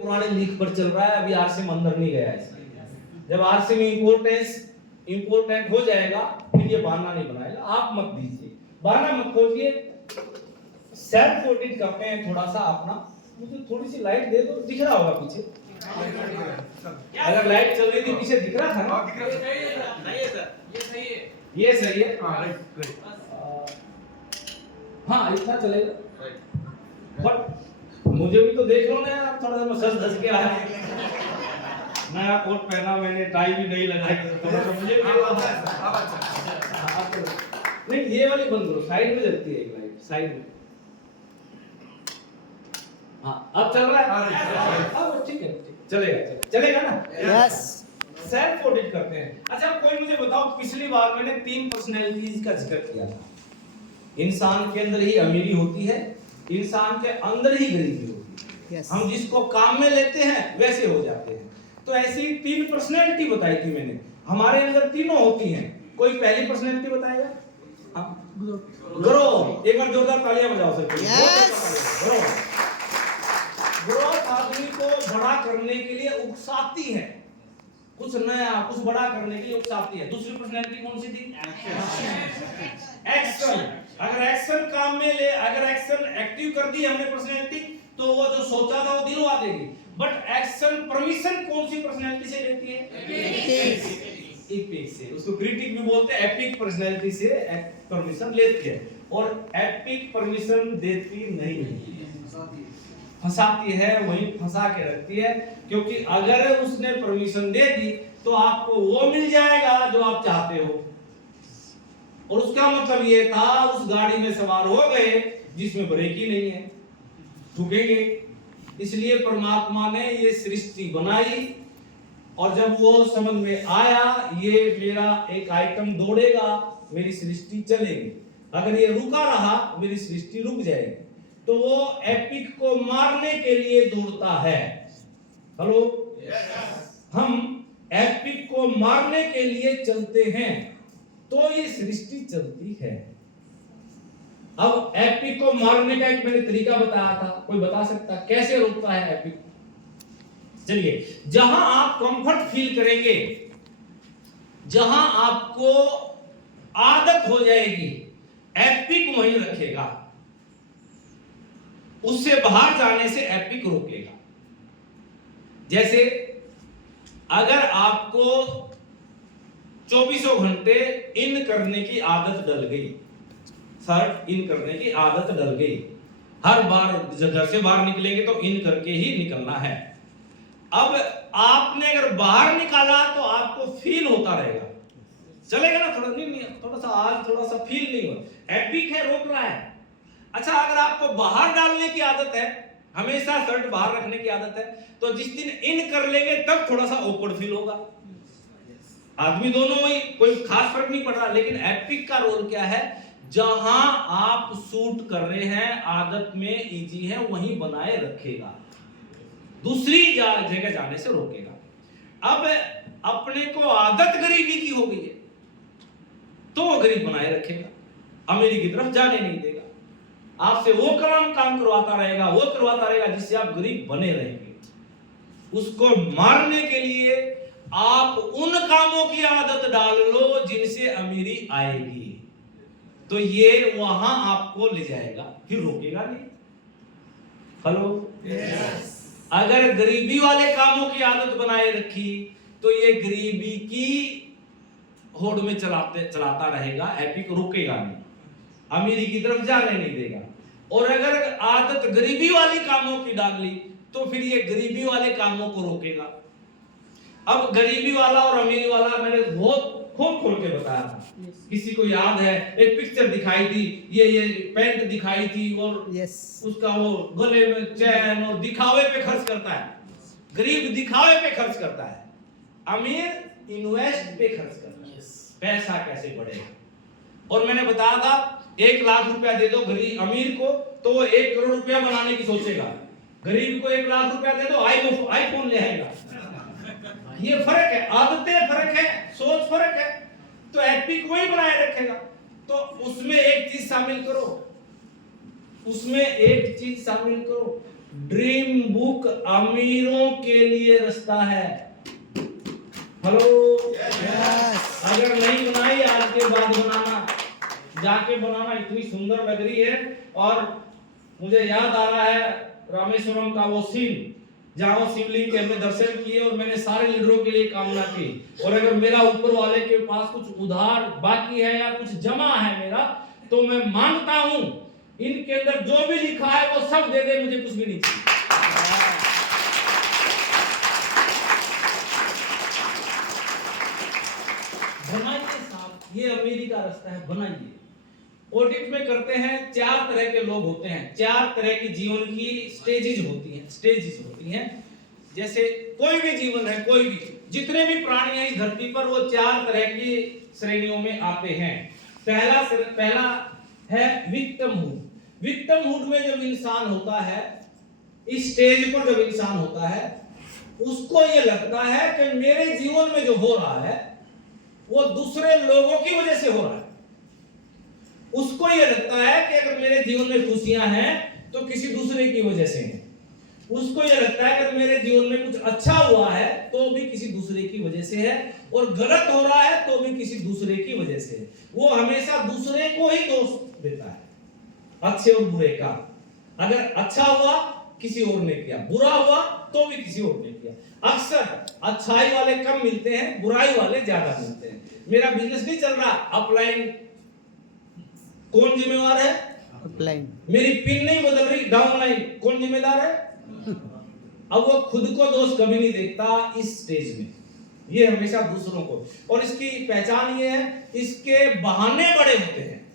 पुराने लीक पर चल रहा है, अभी आरसी में अंदर नहीं गया है। जब आरसी में इंपोर्टेंट हो जाएगा फिर ये बहाना नहीं बनाएगा। आप मत दीजिए, बहाना मत खोजिए, सेल्फ ऑडिट करते हैं थोड़ा सा अपना। मुझे थोड़ी सी लाइट दे दो, दिख रहा होगा पीछे, अगर लाइट चल रही थी पीछे दिख रहा था ना? नहीं है सर, ये सही है, ये सही है। हाँ इतना चलेगा, बट मुझे भी तो देख लो ना यार, थोड़ा सा मैं सच धस के आया, नया कोट पहना मैंने, टाई भी नहीं लगाई, थोड़ा सा मुझे भी नहीं। ये वाली बंद करो, साइड में जलती है एक लाइट, साइड में। हाँ अब चल रहा है, अब ठीक है, चलेगा चलेगा ना? यस। सेल्फ ऑडिट करते हैं। अच्छा कोई मुझे बताओ, पिछली बार मैंने 3 पर्सनैलिटीज का जिक्र किया था। इंसान के अंदर ही अमीरी होती है, इंसान के अंदर ही गरीबी होती है। हम जिसको काम में लेते हैं वैसे हो जाते हैं। तो ऐसी 3 पर्सनैलिटी बताई थी मैंने, हमारे अंदर तीनों होती हैं। कोई पहली पर्सनैलिटी बताएगा? हाँ ग्रोथ, एक बार जोरदार तालियां बजाओ सर। ग्रोथ आदमी को बड़ा करने के लिए उकसाती है, कुछ नया कुछ बड़ा करने के लिए उकसाती है। दूसरी पर्सनैलिटी कौन सी थी? एक्शन। अगर एक्शन काम में ले, अगर एक्शन एक्टिव कर दी हमने पर्सनैलिटी, तो वो जो सोचा था वो दिलवा देगी। बट एक्शन परमिशन कौन सी पर्सनैलिटी से लेती है? एपिक से। उसको क्रिटिक भी बोलते हैं। एपिक पर्सनैलिटी से परमिशन लेती है, और एपिक परमिशन देती नहीं, फंसाती है, वही फंसा के रखती है। क्योंकि अगर उसने परमिशन दे दी तो आपको वो मिल जाएगा जो आप चाहते हो, और उसका मतलब ये था उस गाड़ी में सवार हो गए जिसमें ब्रेक ही नहीं है, ठुकेंगे। इसलिए परमात्मा ने ये सृष्टि बनाई, और जब वो समझ में आया ये मेरा एक आइटम दौड़ेगा, मेरी सृष्टि चलेगी, अगर ये रुका रहा मेरी सृष्टि रुक जाएगी। तो वो एपिक को मारने के लिए दौड़ता है। हेलो, हम एपिक को मारने के लिए चलते हैं, तो ये सृष्टि चलती है। अब एपिक को मारने का एक मैंने तरीका बताया था, कोई बता सकता कैसे रोकता है एपिक? चलिए, जहां आप कंफर्ट फील करेंगे, जहां आपको आदत हो जाएगी, एपिक वहीं रखेगा, उससे बाहर जाने से एपिक रोकेगा। जैसे अगर आपको 24 घंटे इन करने की आदत डल गई, शर्ट इन करने की आदत डल गई, हर बार घर से बाहर निकलेंगे तो इन करके ही निकलना है। अब आपने अगर बाहर निकाला तो आपको फील होता रहेगा, चलेगा ना? थोड़ा नहीं, थोड़ा सा आज थोड़ा सा फील नहीं हो, एपिक है, रोक रहा है। अच्छा अगर आपको बाहर डालने की आदत है, हमेशा शर्ट बाहर रखने की आदत है, तो जिस दिन इन कर लेंगे तब थोड़ा सा ऑकवर्ड फील होगा। आदमी दोनों ही, कोई खास फर्क नहीं पड़ रहा। लेकिन एपिक का रोल क्या है? जहां आप सूट कर रहे हैं, आदत में इजी है, वहीं बनाए रखेगा, दूसरी जगह जाने से रोकेगा। अब अपने को आदत गरीबी की हो गई है तो वो गरीब बनाए रखेगा, अमीरी की तरफ जाने नहीं देगा। आपसे वो काम करवाता रहेगा जिससे आप गरीब बने रहेंगे। उसको मारने के लिए आप उन कामों की आदत डाल लो जिनसे अमीरी आएगी, तो ये वहां आपको ले जाएगा, फिर रोकेगा नहीं। Hello, yes. अगर गरीबी वाले कामों की आदत बनाए रखी तो ये गरीबी की होड़ में चलाता रहेगा, एपिक रोकेगा नहीं, अमीरी की तरफ जाने नहीं देगा। और अगर आदत गरीबी वाली कामों की डाल ली तो फिर ये गरीबी वाले कामों को रोकेगा। अब गरीबी वाला और अमीरी वाला मैंने बहुत खूब खोल के बताया था। किसी को याद है, एक पिक्चर दिखाई थी, ये पैंट दिखाई थी, और उसका वो गले में चैन, और दिखावे पे खर्च करता है। गरीब दिखावे पे खर्च करता है, अमीर इन्वेस्ट पे खर्च करता है। पैसा कैसे बढ़ेगा? और मैंने बताया था 1 लाख रुपया दे दो गरीब अमीर को तो वो 1 करोड़ रुपया बनाने की सोचेगा, गरीब को 1 लाख रुपया दे दो आईफोन ले आएगा। ये फर्क है, आदतें फर्क है, सोच फर्क है, तो एपिक वही बनाए रखेगा। तो उसमें एक चीज शामिल करो, ड्रीम बुक अमीरों के लिए रास्ता है। हेलो, अगर नहीं बनाई आज के बाद बनाना, जाके बनाना, इतनी सुंदर लग रही है। और मुझे याद आ रहा है रामेश्वरम का वो सीन जहां शिवलिंग के हमने दर्शन किए और मैंने सारे लीडरों के लिए कामना की। और अगर मेरा ऊपर वाले के पास कुछ उधार बाकी है या कुछ जमा है मेरा, तो मैं मांगता हूं इनके अंदर जो भी लिखा है वो सब दे दे, मुझे कुछ भी नहीं चाहिए। बनाइए साहब, ये अमीरी का रास्ता है, बनाइए। ऑडिट में करते हैं, 4 तरह के लोग होते हैं, 4 तरह की जीवन की स्टेजेस होती हैं। जैसे कोई भी जीवन है, कोई भी, जितने भी प्राणी हैं इस धरती पर, वो 4 तरह की श्रेणियों में आते हैं। पहला है विक्टिम हुड। विक्टिम हुड में जब इंसान होता है, इस स्टेज पर जब इंसान होता है, उसको ये लगता है कि मेरे जीवन में जो हो रहा है वो दूसरे लोगों की वजह से हो रहा है। उसको ये लगता है कि अगर मेरे जीवन में खुशियां हैं तो किसी दूसरे की वजह से है। उसको ये लगता है कि अगर मेरे जीवन में कुछ अच्छा हुआ है तो भी किसी दूसरे की वजह से है, और गलत हो रहा है तो भी किसी दूसरे की वजह से है। वो हमेशा दूसरे को ही दोष देता है, अच्छे और बुरे का। अगर अच्छा हुआ किसी और ने किया, बुरा हुआ तो भी किसी और ने किया। अक्सर अच्छाई वाले कम मिलते हैं, बुराई वाले ज्यादा मिलते हैं। मेरा बिजनेस नहीं चल रहा, अपलाइन, कौन जिम्मेवार है? अपलाइन। मेरी पिन नहीं बदल रही, डाउनलाइन, कौन जिम्मेदार है? अब वो खुद को दोष कभी नहीं देखता इस स्टेज में, ये हमेशा दूसरों को। और इसकी पहचान ये है, इसके बहाने बड़े होते हैं,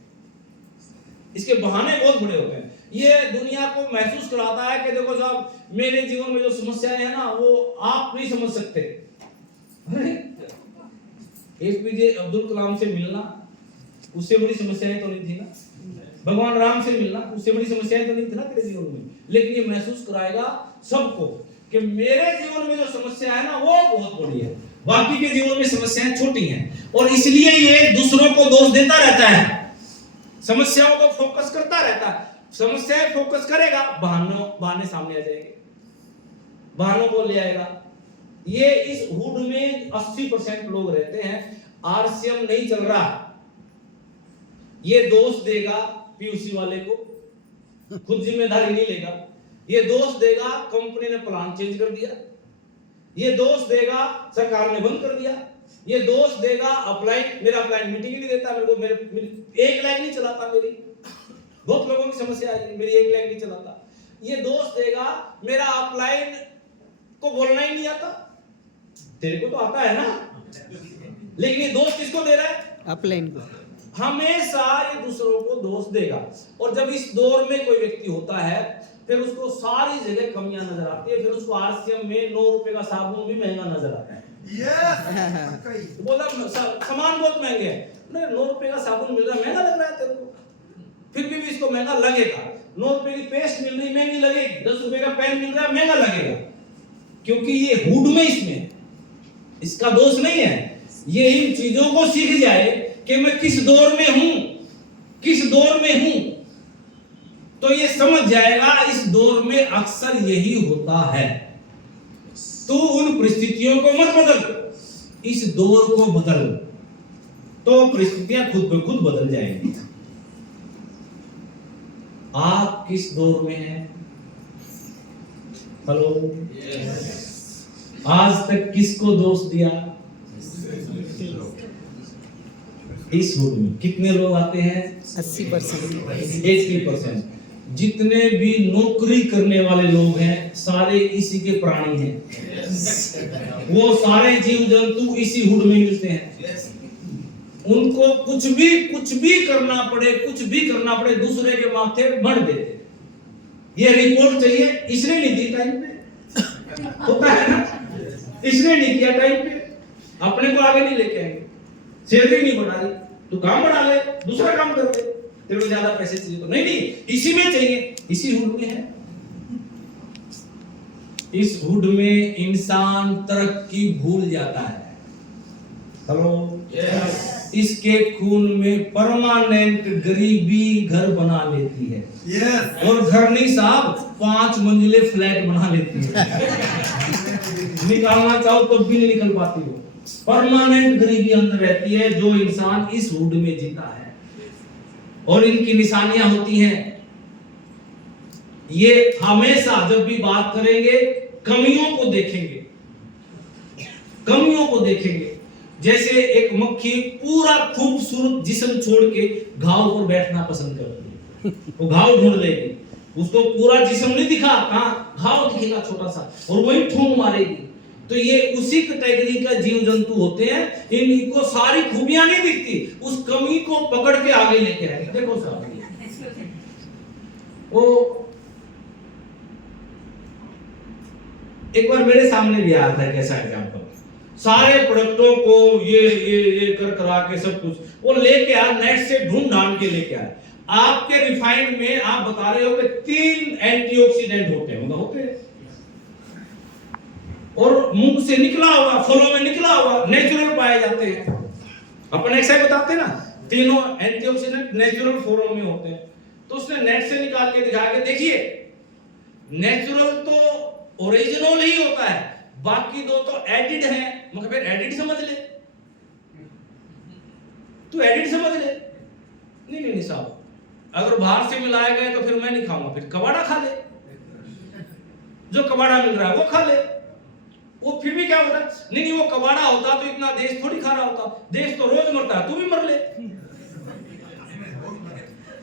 इसके बहाने बहुत बड़े होते हैं। ये दुनिया को महसूस कराता है कि देखो साहब, मेरे जीवन में जो समस्याएं हैं ना, वो आप नहीं समझ सकते। एपीजे अब्दुल कलाम से मिलना, उससे बड़ी समस्याएं तो नहीं थी ना। भगवान राम से मिलना, उससे बड़ी समस्याएं तो नहीं थी ना तेरे जीवन में। लेकिन ये महसूस कराएगा सबको कि मेरे जीवन में जो समस्या है ना, वो बहुत बड़ी है, बाकी के जीवन में समस्याएं छोटी हैं। और इसलिए ये दूसरों को दोष देता रहता है, समस्याओं को फोकस करता रहता है। समस्याएं फोकस करेगा, बहाने सामने आ जाएंगे, बहानों को ले आएगा। ये इस हुड में 80% लोग रहते हैं। आरसीएम नहीं चल रहा, ये दोष देगा पीयूसी वाले को, खुद जिम्मेदारी नहीं लेगा। ये दोष देगा कंपनी ने प्लान चेंज कर दिया, ये दोष देगा सरकार ने बंद कर दिया, ये दोष देगा अपलाइन, मेरा अपलाइन मीटिंग ही नहीं देता, मेरे एक लाइन नहीं चलाता, मेरी बहुत लोगों की समस्या है, मेरी एक लाइन नहीं चलाता। ये दोष देगा मेरा अपलाइन को बोलना ही नहीं आता, तेरे को तो आता है ना, लेकिन ये दोष किसको दे रहा है? अपलाइन को। हमेशा ये दूसरों को दोष देगा। और जब इस दौर में कोई व्यक्ति होता है, फिर उसको सारी जगह कमियां नजर आती है। फिर उसको आरसीएम में 9 रुपए का साबुन भी महंगा नजर आता है। बोला सामान बहुत महंगे हैं, 9 रुपए का साबुन मिल रहा है, महंगा लग रहा है तेरे को, फिर भी इसको महंगा लगेगा। 9 रुपए की पेस्ट मिल रही, महंगी लगेगी। 10 रुपए का पेन मिल रहा है, महंगा लगेगा, क्योंकि ये हुड में इसमें इसका दोष नहीं है। ये इन चीजों को सीख जाए कि मैं किस दौर में हूं, किस दौर में हूं, तो ये समझ जाएगा इस दौर में अक्सर यही होता है। तो उन परिस्थितियों को मत बदल, इस दौर को बदल, तो परिस्थितियां खुद ब खुद बदल जाएंगी। आप किस दौर में हैं? हेलो, आज तक किसको दोष दिया? इस हुड में कितने लोग आते हैं? 80%। जितने भी नौकरी करने वाले लोग हैं, सारे इसी के प्राणी हैं। वो सारे जीव जंतु इसी हुड में मिलते हैं। उनको कुछ भी करना पड़े, दूसरे के माथे बढ़ देते। ये रिपोर्ट चाहिए, इसने नहीं दी टाइम पे, होता है ना, इसने नहीं किया टाइम पे, अपने को आगे नहीं लेके आएंगे। सैलरी नहीं बढ़ा रही, तू काम बढ़ा ले, दूसरा काम कर ले, तेरे को ज्यादा पैसे चाहिए तो नहीं, इसी में चाहिए, इसी हुड में है। इस हुड में इंसान तरक्की भूल जाता है। हेलो, इसके खून में परमानेंट गरीबी घर बना लेती है। और घर नहीं साहब, 5 मंजिले फ्लैट बना लेती है। निकालना चाहो तो भी नहीं निकल पाती हो। परमानेंट गरीबी अंदर रहती है जो इंसान इस हुड में जीता है। और इनकी निशानियां होती हैं, ये हमेशा जब भी बात करेंगे कमियों को देखेंगे, कमियों को देखेंगे। जैसे एक मक्खी पूरा खूबसूरत जिस्म छोड़ के घाव पर बैठना पसंद करती है, वो घाव ढूंढ लेगी, उसको पूरा जिस्म नहीं दिखा, कहां घाव दिखेगा छोटा सा, और वही ठूंग मारेगी। तो ये उसी कैटेगरी का जीव जंतु होते हैं, इनको सारी खूबियां नहीं दिखती, उस कमी को पकड़ के आगे लेके आएंगे। देखो साहब, वो एक बार मेरे सामने भी आया था कैसा एग्जांपल, सारे प्रोडक्टों को ये कर करा के सब कुछ वो लेके आया, नेट से ढूंढ ढांड के लेके आया। आपके रिफाइंड में आप बता रहे हो कि 3 एंटीऑक्सीडेंट होते हैं, मतलब होते हैं, और मुंह से निकला हुआ, फलों में निकला हुआ नेचुरल पाए जाते हैं। अपन ऐसा बताते हैं ना, तीनों एंटीऑक्सीडेंट नेचुरल फॉर्म में होते हैं। तो उसने नेट से निकाल के दिखा के, देखिए नेचुरल तो ओरिजिनल ही होता है, बाकी 2 तो एडिड हैं। मगर फिर एडिड समझ ले, तू एडिड समझ ले। नहीं साहब, अगर बाहर से मिलाए गए तो फिर मैं नहीं खाऊंगा, फिर कबाड़ा खा ले, जो कबाड़ा मिल रहा है वो खा ले। वो फिर भी क्या होता है, नहीं वो कबाड़ा होता तो इतना देश थोड़ी खा रहा होता, देश तो रोज मरता है, तू भी मर ले।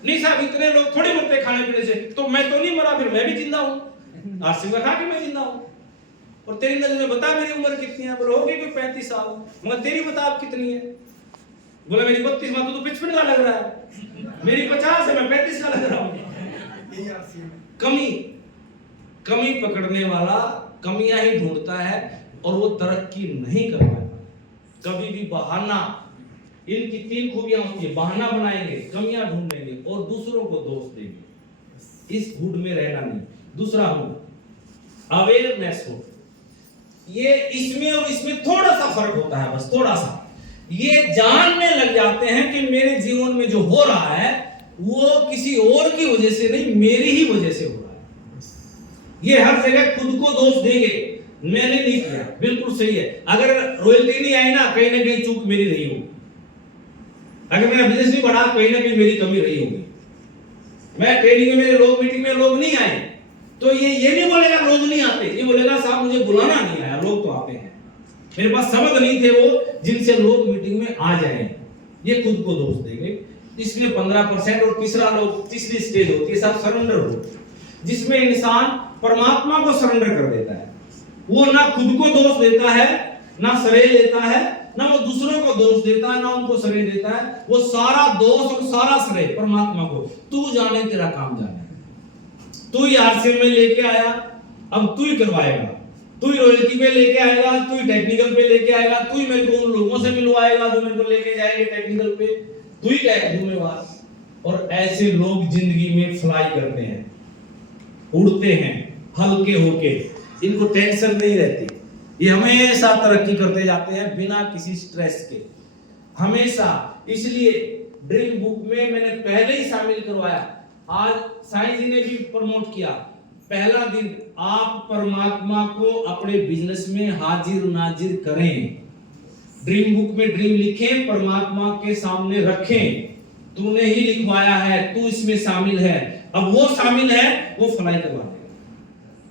नहीं साहब, इतने लोग थोड़ी मरते खाने पीने से, तो मैं तो नहीं मरा, फिर मैं भी जिंदा हूं, आरसी में खा के मैं जिंदा हूं। और तेरी नजर में बता मेरी उम्र कितनी है, बोले होगी कोई 35 साल, मगर तेरी बता आप कितनी है, बोले मेरी 32, मैं तो 55 का लग रहा है, मेरी 50 है, मैं 35 का लग रहा हूं। कमी पकड़ने वाला कमियां ही ढूंढता है और वो तरक्की नहीं कर पाता। कभी भी बहाना, इनकी 3 खूबियां होती है, बहाना बनाएंगे, कमियां ढूंढेंगे और दूसरों को दोष देंगे। इस हुड में रहना नहीं। दूसरा हुड अवेयरनेस हुड, ये इसमें और इसमें थोड़ा सा फर्क होता है, बस थोड़ा सा। ये जानने लग जाते हैं कि मेरे जीवन में जो हो रहा है वो किसी और की वजह से नहीं, मेरी ही वजह से हो रहा है। ये हर जगह खुद को दोष देंगे, मैंने नहीं किया, बिल्कुल सही है। अगर रॉयल्टी नहीं आई ना, कहीं ना कहीं चूक मेरी रही होगी। अगर मेरा बिजनेस नहीं बढ़ा, कहीं ना कहीं मेरी कमी रही होगी। मैं ट्रेनिंग में, लोग मीटिंग में लोग नहीं आए, तो ये नहीं बोलेगा लोग नहीं आते, ये बोलेगा साहब मुझे बुलाना नहीं आया, लोग तो आते हैं। मेरे पास शब्द नहीं थे वो जिनसे लोग मीटिंग में आ जाए, ये खुद को दोष देंगे। इसमें 15%। और तीसरी स्टेज होती है साहब सरेंडर हो, जिसमें इंसान परमात्मा को सरेंडर कर देता है। वो ना खुद को दोष देता है, ना श्रेय लेता है, ना वो दूसरों को दोष देता है, ना उनको श्रेय देता है। वो सारा दोष और सारा श्रेय परमात्मा को, तू जाने तेरा काम जाने, तू ही आरसीएम में लेके आया, अब तू ही करवाएगा, तू ही रॉयल्टी पे लेके आएगा, तू ही टेक्निकल पे लेके आएगा, तू ही मेरे को उन लोगों से मिलवाएगा जो मेरे को लेके जाएंगे टेक्निकल पे, तू ही है जिम्मेवार। और ऐसे लोग जिंदगी में फ्लाई करते हैं, उड़ते हैं हल्के होके, इनको टेंशन नहीं रहती। ये हमेशा तरक्की करते जाते हैं बिना किसी स्ट्रेस के, हमेशा। इसलिए ड्रीम बुक में मैंने पहले ही शामिल करवाया, आज साईं जी ने भी प्रमोट किया। पहला दिन आप परमात्मा को अपने बिजनेस में हाजिर नाजिर करें, ड्रीम बुक में ड्रीम लिखें, परमात्मा के सामने रखें। तूने ही लिखवाया है, तू इसमें शामिल है, अब वो शामिल है, वो फ्लाई करवा देगा।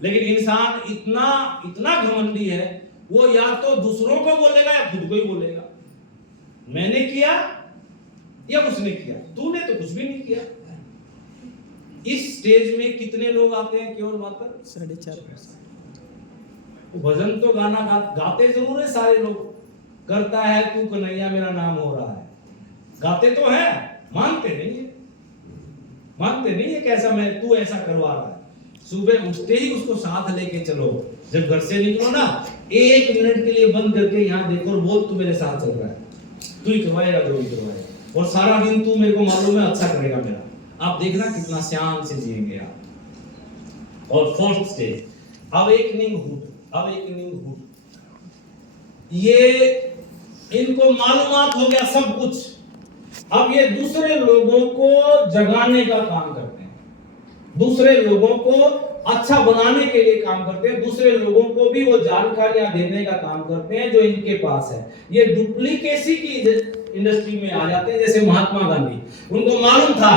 लेकिन इंसान इतना घमंडी है, वो या तो दूसरों को बोलेगा या खुद को ही बोलेगा, मैंने किया या उसने किया, तूने तो कुछ भी नहीं किया। इस स्टेज में कितने लोग आते हैं? केवल मात्र 4.5%। भजन तो गाना गाते जरूर है सारे लोग, करता है तू कन्हैया मेरा नाम हो रहा है, गाते तो है, मानते नहीं है कैसा मैं तू ऐसा करवा रहा है। सुबह उठते ही उसको साथ लेके चलो, जब घर से निकलो ना 1 मिनट के लिए बंद करके यहाँ देखो और बोल तू मेरे साथ चल रहा है, तू ही करवाएगा जो भी करवाएगा, और सारा दिन तू मेरे को मालूम है अच्छा करेगा मेरा। आप देखना कितना शान से जिएंगे आप। और 4th स्टेज अवेकनिंग हुड। ये इनको मालूमात हो गया सब कुछ। अब ये दूसरे लोगों को जगाने का काम करते हैं, दूसरे लोगों को अच्छा बनाने के लिए काम करते हैं, दूसरे लोगों को भी वो जानकारियां देने का काम करते हैं जो इनके पास है। ये डुप्लीकेसी की इंडस्ट्री में आ जाते हैं। जैसे महात्मा गांधी, उनको मालूम था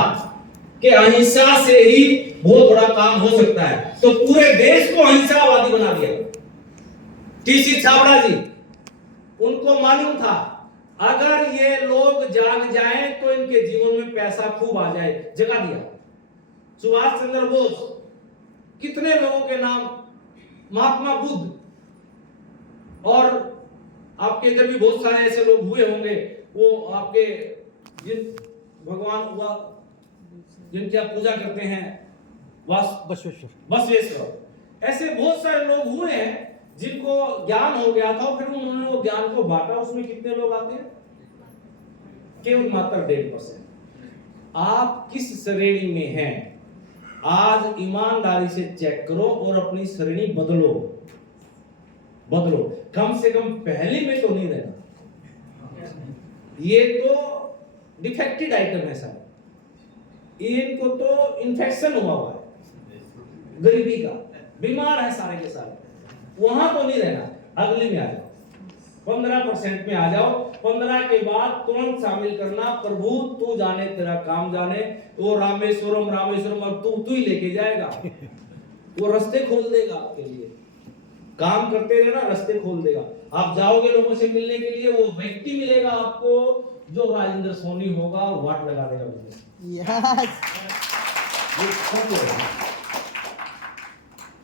कि अहिंसा से ही बहुत बड़ा काम हो सकता है, तो पूरे देश को अहिंसावादी बना दिया। टीसी छाबड़ा जी, उनको मालूम था अगर ये लोग जाग जाएं तो इनके जीवन में पैसा खूब आ जाए, जगा दिया। सुभाष चंद्र बोस, कितने लोगों के नाम, महात्मा बुद्ध, और आपके इधर भी बहुत सारे ऐसे लोग हुए होंगे, वो आपके जिन भगवान हुआ जिनकी आप पूजा करते हैं, बसवेश्वर, ऐसे बहुत सारे लोग हुए हैं जिनको ज्ञान हो गया था, फिर उन्होंने वो ज्ञान को बांटा। उसमें कितने लोग आते हैं? केवल मात्र 1.5%। आप किस श्रेणी में हैं? आज ईमानदारी से चेक करो और अपनी श्रेणी बदलो, बदलो। कम से कम पहली में तो नहीं रहना। ये तो डिफेक्टेड आइटम है सारे, इनको तो इन्फेक्शन हुआ है गरीबी का, बीमार है सारे के सारे। वहां तो नहीं रहना, अगली में आ जाओ, 15% में आ जाओ। 15 के बाद तुरंत शामिल करना, प्रभु तू जाने तेरा काम जाने, वो रामेश्वरम रामेश्वरम और तू ही लेके जाएगा। वो रास्ते खोल देगा आपके लिए, काम करते रहना, रास्ते खोल देगा। आप जाओगे लोगों से मिलने के लिए, वो व्यक्ति मिलेगा आपको जो राजेंद्र सोनी होगा, वाट लगा देगा मुझे।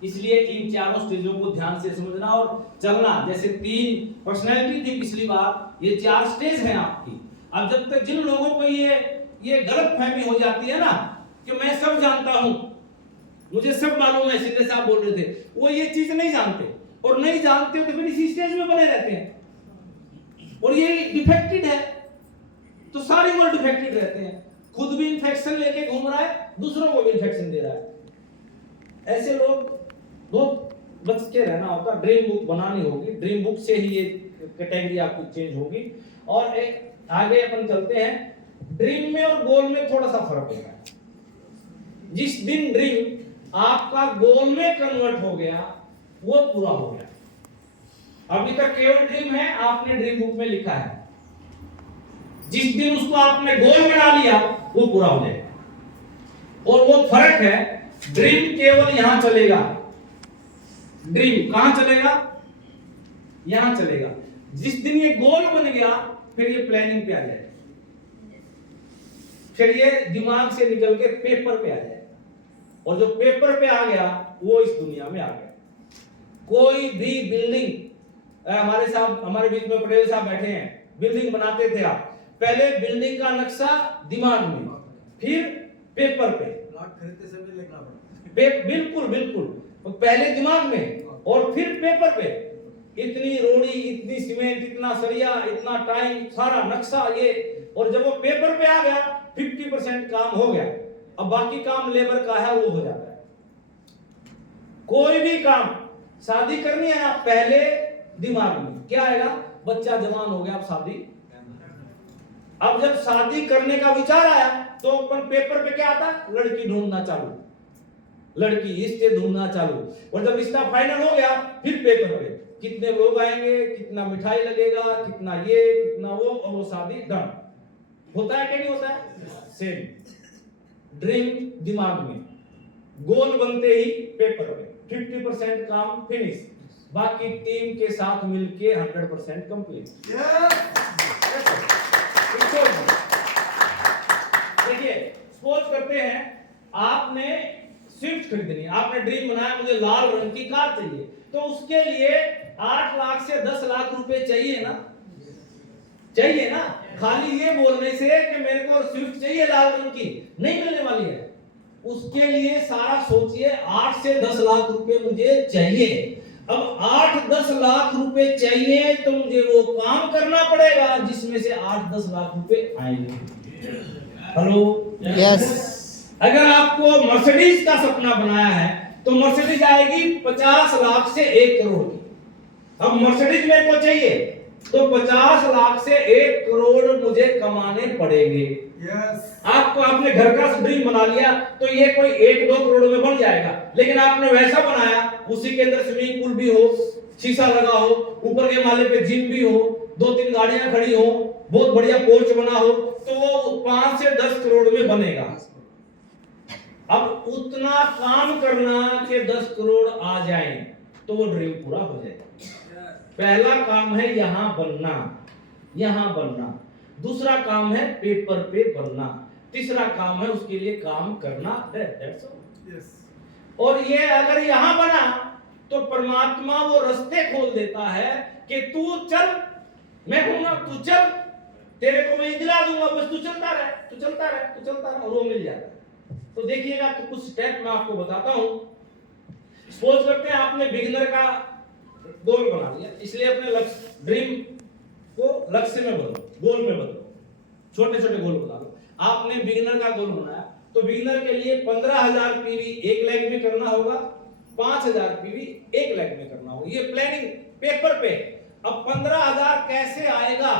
इसलिए इन चारों स्टेजों को ध्यान से समझना और चलना। जैसे 3 पर्सनैलिटी थी पिछली बार, ये 4 स्टेज हैं आपकी। अब जब तक जिन लोगों को ये गलत फहमी हो जाती है ना कि मैं सब जानता हूं, मुझे सब मालूम है, सीधे साहब बोल रहे थे, वो ये चीज नहीं जानते, और नहीं जानते हो तो फिर इसी स्टेज में बने रहते हैं। और ये डिफेक्टेड है तो सारी उम्र डिफेक्टेड रहते हैं, खुद भी इन्फेक्शन लेके घूम रहा है, दूसरों को भी इन्फेक्शन दे रहा है। ऐसे लोग बहुत बच के रहना होगा। ड्रीम बुक बनानी होगी, ड्रीम बुक से ही ये कैटेगरी आपकी चेंज होगी। और एक आगे अपन चलते हैं। ड्रीम में और गोल में थोड़ा सा फर्क होगा। जिस दिन ड्रीम आपका गोल में कन्वर्ट हो गया, वो पूरा हो गया। अभी तक केवल ड्रीम है, आपने ड्रीम बुक में लिखा है। जिस दिन उसको आपने गोल बना लिया, वो पूरा हो जाएगा। और वो फर्क है, ड्रीम केवल यहां चलेगा। ड्रीम कहां चलेगा? यहां चलेगा। जिस दिन ये गोल बन गया, फिर ये प्लानिंग पे आ जाएगा, फिर ये दिमाग से निकल के पेपर पे आ जाएगा। और जो पेपर पे आ गया, वो इस दुनिया में आ गया। कोई भी बिल्डिंग, हमारे बीच में पटेल साहब बैठे हैं, बिल्डिंग बनाते थे आप, पहले बिल्डिंग का नक्शा दिमाग में, फिर पेपर पे, प्लॉट खरीदते समय लिखना पड़ता। बिल्कुल बिल्कुल, पहले दिमाग में और फिर पेपर पे। इतनी रोड़ी, इतनी सीमेंट, इतना सरिया, इतना टाइम, सारा नक्शा ये। और जब वो पेपर पे आ गया, 50% काम हो गया। अब बाकी काम लेबर का है, वो हो जाता है। कोई भी काम, शादी करनी है आप, पहले दिमाग में क्या आएगा? बच्चा जवान हो गया, अब शादी। अब जब शादी करने का विचार आया, तो अपन पेपर पे क्या आता? लड़की ढूंढना चालू, लड़की रिश्ते ढूंढना चालू। और जब रिश्ता फाइनल हो गया, फिर पेपर पे कितने लोग आएंगे, कितना मिठाई लगेगा, कितना ये, कितना वो, और वो शादी डन। होता है कि नहीं होता है? सेम ड्रीम दिमाग में, गोल बनते ही पेपर पे 50% काम फिनिश, बाकी टीम के साथ मिलके 100% कंप्लीट। देखिए, सपोज करते हैं आपने स्विफ्ट खरीदनी है, आपने ड्रीम बनाया मुझे लाल रंग की कार चाहिए, तो उसके लिए 8 लाख से 10 लाख रुपए चाहिए ना? चाहिए ना? खाली ये बोलने से कि मेरे को स्विफ्ट चाहिए लाल रंग की नहीं मिलने वाली है। उसके लिए सारा सोचिए, 8 से 10 लाख रुपए मुझे चाहिए। अब 8-10 लाख रुपए चाहिए तो मुझे वो काम करना पड़ेगा जिसमें से 8-10 लाख रुपए आएंगे। Hello, yes. अगर आपको मर्सिडीज का सपना बनाया है तो मर्सिडीज आएगी 50 लाख से 1 करोड़ की। अब मर्सिडीज मेरे को चाहिए, तो 50 लाख से 1 करोड़ मुझे कमाने पड़ेंगे। यस। आपको आपने घर का ड्रीम बना लिया तो ये कोई 1-2 करोड़ में बन जाएगा, लेकिन आपने वैसा बनाया उसी के अंदर स्विमिंग पूल भी हो, शीशा लगा हो, ऊपर के माले पे जिम भी हो, 2-3 गाड़ियां खड़ी हो, बहुत बढ़िया पोर्च बना हो, तो वो 5 से 10 करोड़ में बनेगा। अब उतना काम करना कि 10 करोड़ आ जाए तो वो ड्रीम पूरा हो जाएगा। पहला काम है यहां बनना, यहां बनना। दूसरा काम है पेपर पे बनना। तीसरा काम है उसके लिए काम करना। That's all। यस। और ये अगर यहां बना तो परमात्मा वो रास्ते खोल देता है कि तू चल, मैं हूं ना, तू चल, तेरे को मैं दिला दूंगा, बस तू चलता रहे, तू चलता रहे, तू चलता रहे, और वो मिल जाता है। तो देखिएगा, तो कुछ स्टेप मैं आपको बताता हूं। सपोज करते हैं आपने बिगिनर का गोल बना लिया, इसलिए अपने लक्ष्य ड्रीम को लक्ष्य में बदलो, गोल में बदलो, छोटे छोटे गोल बना लो। आपने बिगिनर का गोल बनाया तो बिगिनर के लिए 15,000 पीवी 1 लाख में करना होगा, 5,000 पीवी 1 लाख में करना होगा। ये प्लानिंग पेपर पे। अब 15,000 कैसे आएगा?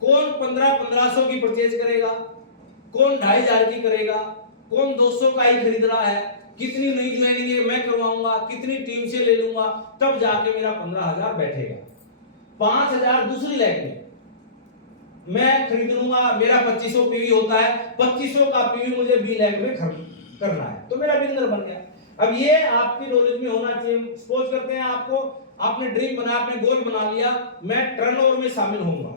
कौन 1500 की परचेज करेगा, कौन 2,500 की करेगा, कौन 200 का ही खरीद रहा है, कितनी नई ज्वाइनिंग है मैं करवाऊंगा, कितनी टीम से ले लूंगा, तब जाके मेरा 15,000 बैठेगा। 5,000 दूसरी लाख में मैं खरीद लूंगा, मेरा 2500 पीवी होता है, 2500 का पीवी मुझे 20 लाख में करना है, तो मेरा बिगिनर बन गया। अब ये आपकी नॉलेज में होना चाहिए। सपोज करते हैं आपको, आपने ड्रीम बनाया, आपने गोल बना लिया, मैं टर्नओवर में शामिल होऊंगा,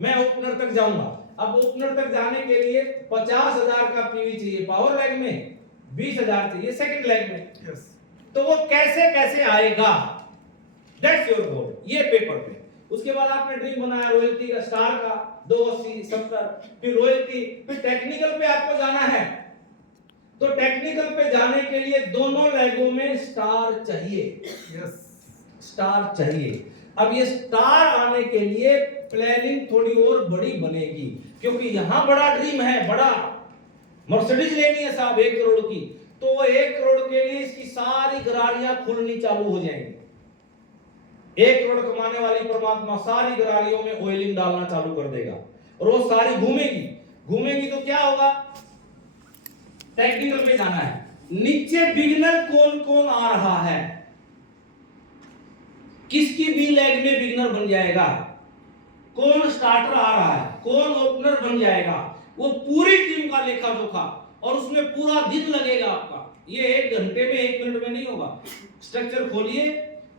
मैं ओपनर तक जाऊंगा। अब ओपनर तक जाने के लिए 50,000 का पीवी चाहिए पावर लेग में, 20,000 चाहिए सेकंड लेग में। यस। तो वो कैसे कैसे आएगा? दैट्स योर गोल, ये पेपर पे। उसके बाद आपने ड्रीम बनाया रॉयल्टी का, स्टार का 280 70, फिर रॉयल्टी, फिर टेक्निकल पे आपको जाना है। तो टेक्निकल पे जाने के लिए दोनों लेगों में स्टार चाहिए। यस। स्टार चाहिए। अब ये स्टार आने के लिए प्लानिंग थोड़ी और बड़ी बनेगी, क्योंकि यहां बड़ा ड्रीम है, बड़ा मर्सिडीज लेनी है साहब 1 करोड़ की, तो वो 1 करोड़ के लिए इसकी सारी गरारियां खुलनी चालू हो जाएंगी। 1 करोड़ कमाने वाली परमात्मा सारी गरारियों में ऑयलिंग डालना चालू कर देगा, और वो सारी घूमेगी। घूमेगी तो क्या होगा? टेक्निकल पे जाना है। नीचे बिगिनर कौन कौन आ रहा है, किसकी बी लेग में बिगिनर बन जाएगा, कौन स्टार्टर आ रहा है, कौन ओपनर बन जाएगा, वो पूरी टीम का लेखा जोखा, और उसमें पूरा दिन लगेगा आपका। ये 1 घंटे में 1 मिनट में नहीं होगा। स्ट्रक्चर खोलिए,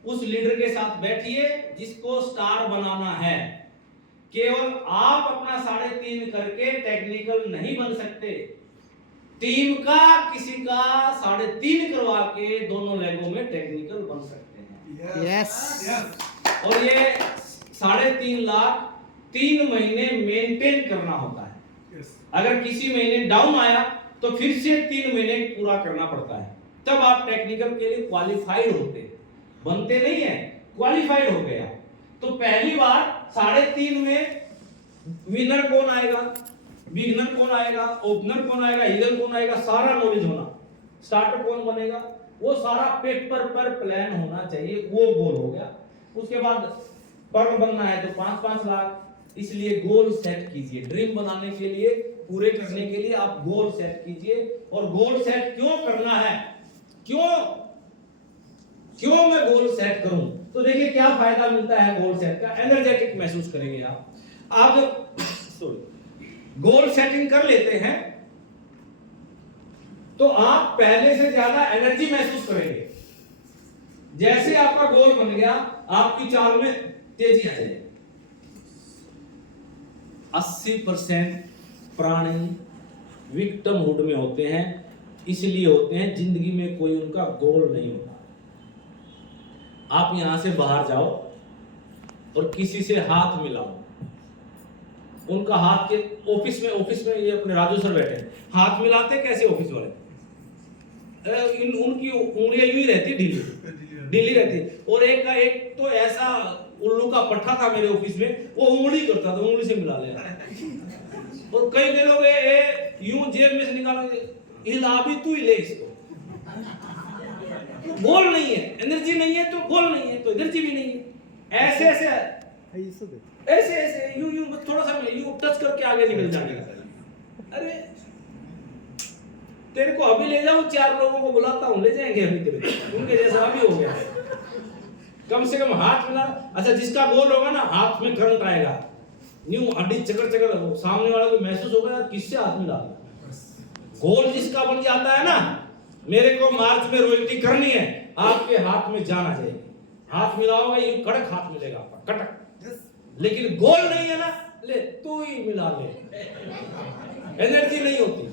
उस लीडर के साथ बैठिए जिसको स्टार बनाना है। केवल आप अपना 3.5 करके टेक्निकल नहीं बन सकते, टीम का किसी का 3.5 करवा के दोनों लेगों में टेक्निकल बन सकते हैं। यस। और ये 3.5 लाख 3 महीने मेंटेन करना होता है। यस। अगर किसी महीने डाउन आया तो फिर से 3 महीने पूरा करना पड़ता है, तब आप टेक्निकल के लिए क्वालिफाइड होते हैं। बनते नहीं है, क्वालिफाइड हो गया। तो पहली बार 3.5 में विनर कौन आएगा, बिगिनर कौन आएगा, ओपनर कौन आएगा, ईगल कौन आएगा, सारा नॉलेज होना। स्टार्टर कौन बनेगा, वो सारा पेपर पर प्लान होना चाहिए, वो गोल हो गया। उसके बाद पर्म बनना है तो 5-5 लाख, इसलिए गोल सेट कीजिए। ड्रीम बनाने के लिए, पूरे करने के लिए आप गोल सेट कीजिए। और गोल सेट क्यों करना है, क्यों मैं गोल सेट करूं? तो देखिए क्या फायदा मिलता है गोल सेट का। एनर्जेटिक महसूस करेंगे आप गोल सेटिंग कर लेते हैं तो आप पहले से ज्यादा एनर्जी महसूस करेंगे। जैसे आपका गोल बन गया, आपकी चाल में तेजी आ जाएगी। 80% प्राणी विक्टिमहुड में होते हैं, इसलिए होते हैं जिंदगी में कोई उनका गोल नहीं होता। आप यहां से बाहर जाओ और किसी से हाथ मिलाओ, उनका हाथ के ऑफिस में ये अपने राजू सर बैठे हैं, हाथ मिलाते कैसे ऑफिस वाले? उनकी उंगलियां यूं ही रहती ढीली रहती। और एक तो ऐसा उल्लू का पट्टा था मेरे ऑफिस में, वो उंगली करता था, उंगली से मिला लिया। और कई लोग यूं जेब में से निकालोगे, हिला भी तू ही ले इसको। गोल नहीं है, एनर्जी नहीं है तो गोल नहीं है, तो एनर्जी भी नहीं है। ऐसे ऐसे ऐसे यूं यूं थोड़ा सा यूं टच करके आगे निकल जाएगा। अरे तेरे को अभी ले जाऊं, 4 लोगों को बुलाता हूं, ले जाएंगे अभी तेरे, उनके जैसा अभी हो गया है। कम से कम हाथ में ना, अच्छा जिसका गोल होगा ना, हाथ में करंट आएगा, यूं हड्डी चकर चकर, सामने वाले को महसूस होगा यार किससे हाथ मिला। गोल जिसका बन जाता है ना, मेरे को मार्च में रॉयल्टी करनी है, आपके हाथ में जाना चाहिए, हाथ मिलाओगे यूं कड़क हाथ मिलेगा आपका, कटक। लेकिन गोल नहीं है ना, ले तू ही मिला ले, एनर्जी नहीं होती।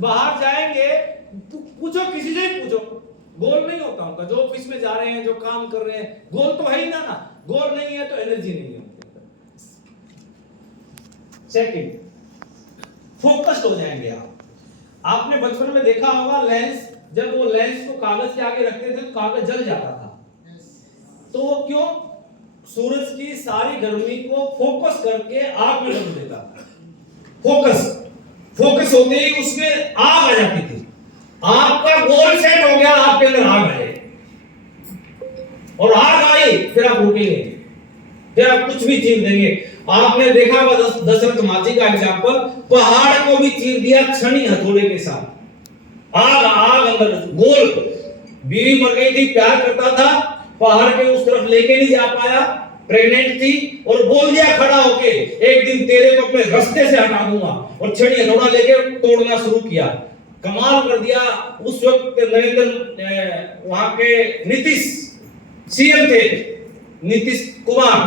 बाहर जाएंगे पूछो, किसी से ही पूछो, गोल नहीं होता उनका। जो ऑफिस में जा रहे हैं, जो काम कर रहे हैं, गोल तो है ही ना, गोल नहीं है तो एनर्जी नहीं है। सेकंड, फोकस्ड हो जाएंगे आप। आपने बचपन में देखा होगा लेंस, जब वो लेंस को कागज के आगे रखते थे तो कागज जल जाता था। तो वो क्यों? सूरज की सारी गर्मी को फोकस करके आग में बदल देता था। फोकस होते ही उसमें आग आ जाती थी। आपका गोल सेट हो गया, आपके अंदर आग आ जाएगी, और आग आई फिर आप रुकेंगे, फिर आप कुछ भी चीर देंगे। आपने देखा होगा दशरथ माझी का एग्जांपल, पहाड़ को भी चीर दिया छनी हथौड़े के साथ। आग अंदर, गोल। बीवी मर गई थी, प्यार करता था, पहाड़ के उस तरफ लेके नहीं जा पाया, प्रेग्नेंट थी, और बोल दिया खड़ा होके, एक दिन तेरे को अपने रास्ते से हटा दूंगा, और छड़ी हथौड़ा लेके तोड़ना शुरू किया। कमाल कर दिया। उस वक्त नरेंद्र, वहां के नीतीश सीएम थे, नीतीश कुमार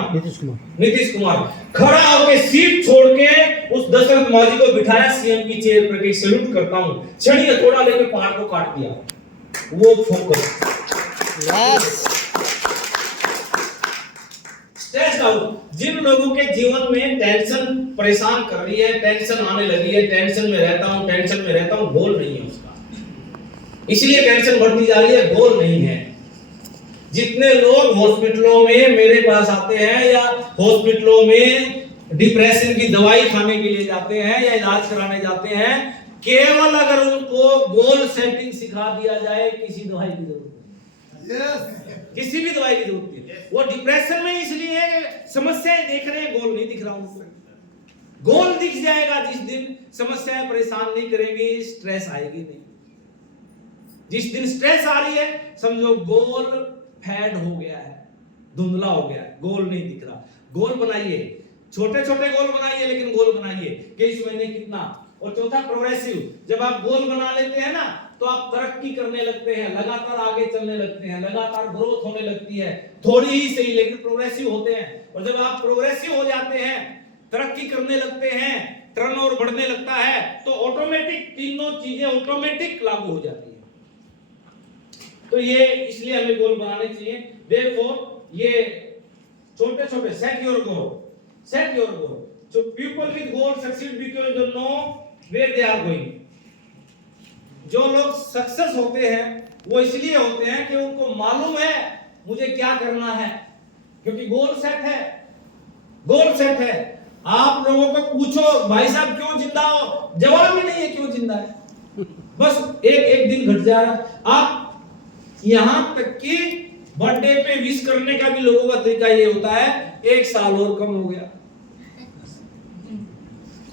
खड़ा होकर सीट छोड़ के उस दशरथ माझी को बिठाया सीएम की चेयर पर, सैल्यूट करता हूं, छड़ी हथौड़ा लेकर पहाड़ को काट दिया। वो फोकस। Stress out. जिन लोगों के जीवन में टेंशन परेशान कर रही है, टेंशन आने लगी है, टेंशन में रहता हूं, गोल नहीं है उसका, इसलिए टेंशन बढ़ती जा रही है, गोल नहीं है। जितने लोग हॉस्पिटलों में मेरे पास आते हैं, या हॉस्पिटलों में डिप्रेशन की दवाई खाने के लिए जाते हैं, या इलाज कराने जाते हैं, केवल अगर उनको गोल सेटिंग सिखा दिया जाए, किसी दवाई की जरूरत नहीं, किसी भी दवाई की जरूरत नहीं। वो डिप्रेशन में इसलिए समस्याएं देख रहे हैं, गोल नहीं दिख रहा उनको। गोल दिख जाएगा जिस दिन समस्याएं परेशान नहीं करेंगी, स्ट्रेस आएगी नहीं। जिस दिन स्ट्रेस आ रही है, समझो गोल फैड हो गया है, धुंधला हो गया है, गोल नहीं दिख रहा। गोल बनाइए, छोटे छोटे गोल बनाइए, लेकिन गोल बनाइए कि इस महीने कितना। और चौथा, प्रोग्रेसिव। जब आप गोल बना लेते हैं ना, तो आप तरक्की करने लगते हैं, लगातार आगे चलने लगते हैं, लगातार ग्रोथ होने लगती है, थोड़ी ही सही लेकिन प्रोग्रेसिव होते हैं। और जब आप प्रोग्रेसिव हो जाते हैं, तरक्की करने लगते हैं, टर्नओवर बढ़ने लगता है, तो ऑटोमेटिक तीनों चीजें ऑटोमेटिक लागू हो जाती है। तो ये इसलिए हमें गोल बनाने चाहिए। देयरफॉर ये छोटे छोटे set your goal. So people with goals succeed because they know where they are going. जो लोग सक्सेस होते हैं वो इसलिए होते हैं कि उनको मालूम है मुझे क्या करना है, क्योंकि गोल सेट है। आप लोगों को पूछो भाई साहब क्यों जिंदा हो, जवाब ही नहीं है क्यों जिंदा है, बस एक दिन घट जा रहा। आप यहां तक कि बर्थडे पे विश करने का भी लोगों का तरीका ये होता है, 1 साल और कम हो गया।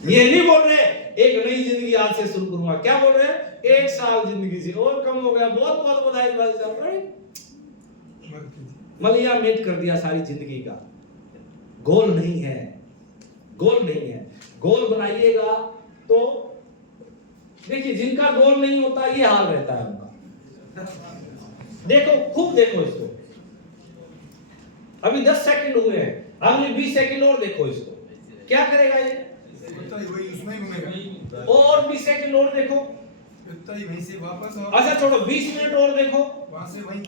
ये नहीं बोल रहे एक नई जिंदगी आज से शुरू करूंगा, क्या बोल रहे हैं, 1 साल जिंदगी से और कम हो गया, बहुत बहुत बधाई भाई साहब, मलिया मेट कर दिया सारी जिंदगी का। गोल नहीं है। गोल बनाइएगा तो देखिए, जिनका गोल नहीं होता ये हाल रहता है उनका। देखो, खूब देखो इसको, अभी 10 सेकंड हुए हैं, अगले 20 सेकंड और देखो इसको, क्या करेगा ये, और 20 सेकंड और देखो, वहीं से वापस, अच्छा छोड़ो, 20 मिनट और देखो, वहां से वहीं,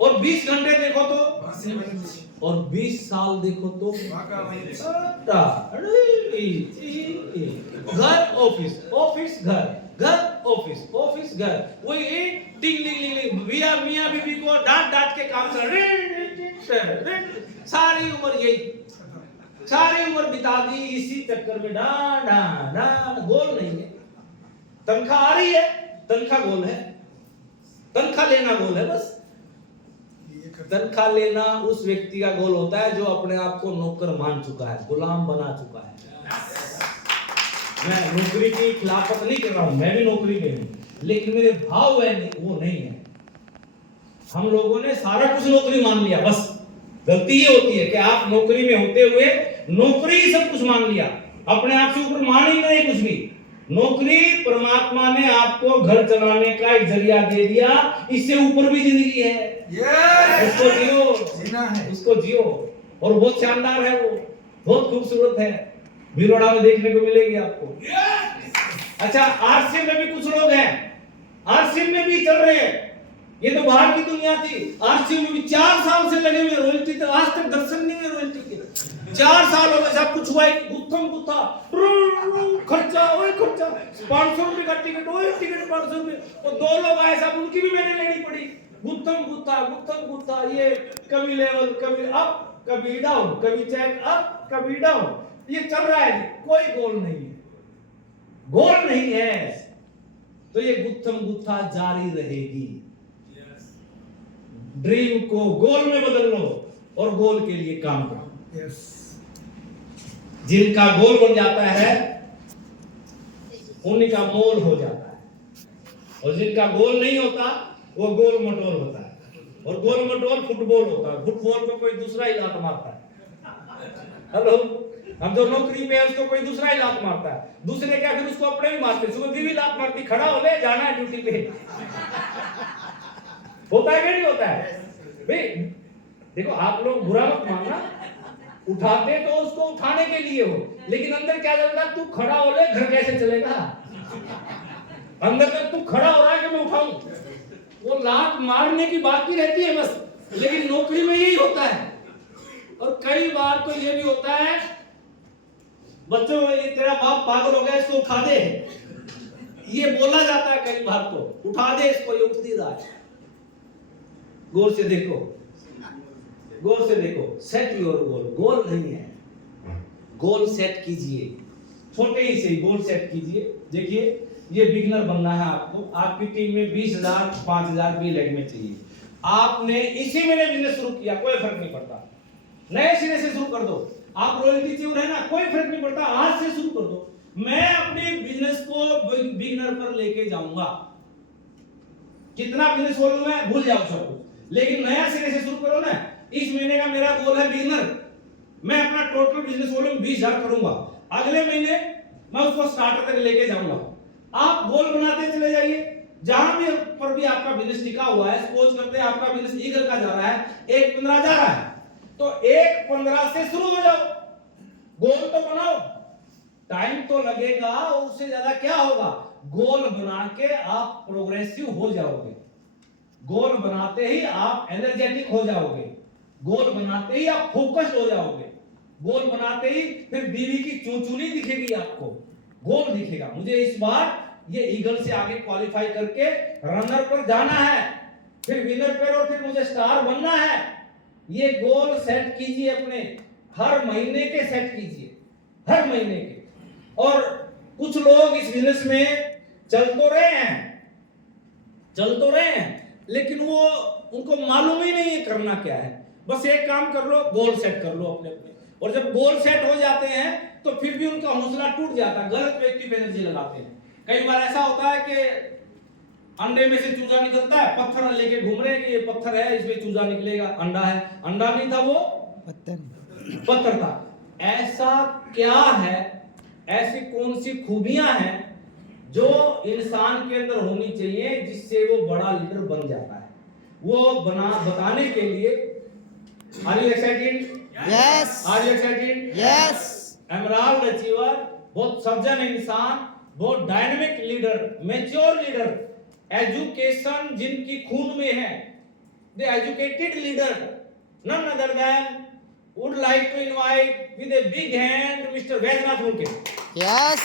और 20 घंटे देखो तो, वहां से वहीं, और 20 साल देखो तो, घर ऑफिस घर ऑफिस घर, वही टिंग टिंग मियां बीबी को डांट के काम कर, सारी उम्र बिता दी इसी चक्कर में, डांट। गोल नहीं है। तनख्वाह आ रही है, तनख्वाह गोल है, तनख्वाह लेना गोल है, बस तनख्वाह लेना उस व्यक्ति का गोल होता है जो अपने आप को नौकर मान चुका है, गुलाम बना चुका है। मैं नौकरी की खिलाफत नहीं कर रहा हूं, मैं भी नौकरी में हूं, लेकिन मेरे भाव वो नहीं है। हम लोगों ने सारा कुछ नौकरी मान लिया, बस गलती ये होती है कि आप नौकरी में होते हुए नौकरी ही सब कुछ मान लिया, अपने आप से ऊपर मान ही नहीं कुछ भी। नौकरी परमात्मा ने आपको घर चलाने का एक जरिया दे दिया, इससे ऊपर भी जिंदगी है, उसको जियो, जीना है, उसको जियो। और बहुत शानदार है, वो बहुत खूबसूरत है, भिलोड़ा में देखने को मिलेगी आपको। अच्छा, आरसीएम में भी कुछ लोग हैं, आरसीएम में भी चल रहे हैं, ये तो बाहर की दुनिया थी। आरसीएम में भी 4 साल से लगे हुए, रॉयल्टी तक आज तक दर्शन नहीं है रॉयल्टी के। 4 साल हो गए, सब कुछ हुआ, गुत्थम गुत्था खर्चा, वही खर्चा, 500 रुपए का टिकट, वही टिकट 500 रुपए, और 2 लोग आए साहब, उनकी भी मैंने लेनी पड़ी। गुत्थम गुत्था, ये कभी लेवल, कभी अप, कभी डाउन, कभी चेक अप, कभी डाउन, ये चल रहा है, कोई गोल नहीं है, गोल नहीं है, तो ये गुत्थम गुत्था जारी रहेगी। ड्रीम को गोल में बदल लो और गोल के लिए काम करो। जिनका गोल बन जाता है उनका मोल हो जाता है, और जिनका गोल नहीं होता वो गोल मटोल होता है, और गोल मटोल फुटबॉल होता है। फुटबॉल को कोई दूसरा ही लात मारता है। हेलो, हम जो नौकरी पे है उसको कोई दूसरा ही लात मारता है, दूसरे क्या फिर उसको अपने भी मारते, सुबह बीवी लात मारती, खड़ा हो ले, जाना है ड्यूटी पे। होता है कि नहीं होता है भाई? देखो, आप लोग बुरा मत मानना, उठाते तो उसको उठाने के लिए हो, लेकिन अंदर क्या चल रहा है, तू खड़ा हो ले, घर कैसे चलेगा? अंदर तक तू खड़ा हो रहा है कि मैं उठाऊं, वो लात मारने की बात ही रहती है बस। लेकिन नौकरी में यही होता है, और कई बार तो ये भी होता है, बच्चों ये तेरा बाप पागल हो गया, इसको उठा दे, ये बोला जाता है कई बार, तो उठा दे इसको, ये उठ नहीं रहा है। गौर से देखो, गौर से देखो, सेट योर गोल। गोल नहीं है, गोल सेट कीजिए, छोटे ही से गोल सेट कीजिए। देखिए, ये बिगनर बनना है आपको, आपकी टीम में 20,000 5,000 भी लेग में चाहिए, आपने इसी महीने बिजनेस शुरू किया, कोई फर्क नहीं पड़ता, नए सिरे से शुरू कर दो। आप रॉयल्टी चाहिए रहना, कोई फर्क नहीं पड़ता, आज से शुरू कर दो। मैं अपने बिजनेस को बिगनर पर लेके जाऊंगा, कितना बिजनेस वॉल्यूम है भूल जाओ सब कुछ, लेकिन नया सिरे से शुरू करो ना। इस महीने का मेरा गोल है बिगनर, मैं अपना टोटल बिजनेस वॉल्यूम 20,000 करूंगा, अगले महीने मैं उसको स्टार्टर तक लेके जाऊंगा। आप गोल बनाते चले जाइए, जहां भी पर भी आपका बिजनेस टिका हुआ है, सपोज करते हैं आपका बिजनेस ईगल का जा रहा है, 1.15 जा रहा है, तो 1.15 से शुरू हो जाओ, गोल तो बनाओ, टाइम तो लगेगा, उससे ज्यादा क्या होगा, गोल बना के आप प्रोग्रेसिव हो जाओगे, गोल बनाते ही आप एनर्जेटिक हो जाओगे, गोल बनाते ही आप फोकस्ड हो जाओगे, गोल बनाते ही फिर बीवी की चूचूली दिखेगी आपको, गोल दिखेगा। मुझे इस बार ये ईगल से आगे क्वालिफाई करके रनर पर जाना है, फिर विनर पर, और फिर मुझे स्टार बनना है। ये गोल सेट कीजिए अपने, हर महीने के सेट कीजिए, हर महीने के। और कुछ लोग इस बिजनेस में चल तो रहे हैं, लेकिन वो उनको मालूम ही नहीं है करना क्या है। बस एक काम कर लो, गोल सेट कर लो अपने अपने, और जब गोल सेट हो जाते हैं तो फिर भी उनका हौसला टूट जाता है, गलत व्यक्ति पे एनर्जी लगाते हैं। कई बार ऐसा होता है कि अंडे में से चूजा निकलता है, पत्थर लेके घूम रहे हैं कि ये पत्थर है, इसमें चूजा निकलेगा, अंडा है, अंडा नहीं था, वो पत्थर था। ऐसा क्या है, ऐसी कौन सी खूबियां हैं जो इंसान के अंदर होनी चाहिए जिससे वो बड़ा लीडर बन जाता है, वो बताने के लिए are you excited? Yes. Are you excited? Yes. Emerald achiever, बहुत सर्जन इंसान, बहुत dynamic leader, mature leader, education जिनकी खून में है, the educated leader, none other than would like to invite with a big hand Mr. Vednath Mulke. Yes.